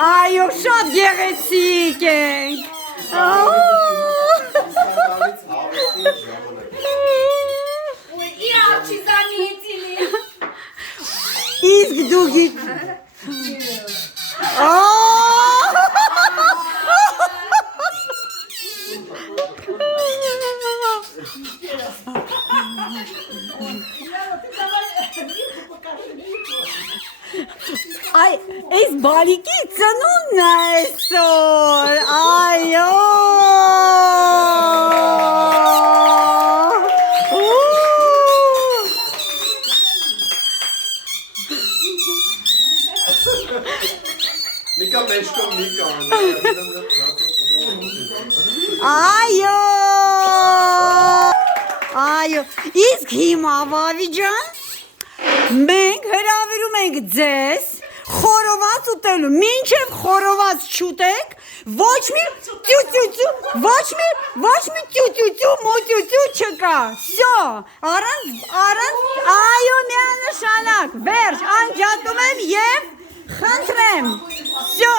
Այո, շատ գեղեցիկ ենք։ Իսկ դու գիտ։ Ay, es baliki ծնունն է այսօր, այո։ Nika մեջքով Նիկա։ Այո։ Այո, իսկ հիմա Վավի ջան, մենք հրավիրում ենք ձեզ խորոված ուտելու, մինչև խորոված չուտեք, ոչ մի ծյուծյուծու, ոչ մի ծյուծյուծու, մոծյուծու չկա, սյո, առանց, այո միանշանակ, վերջ, անջատում եմ և խնդրեմ, սյո,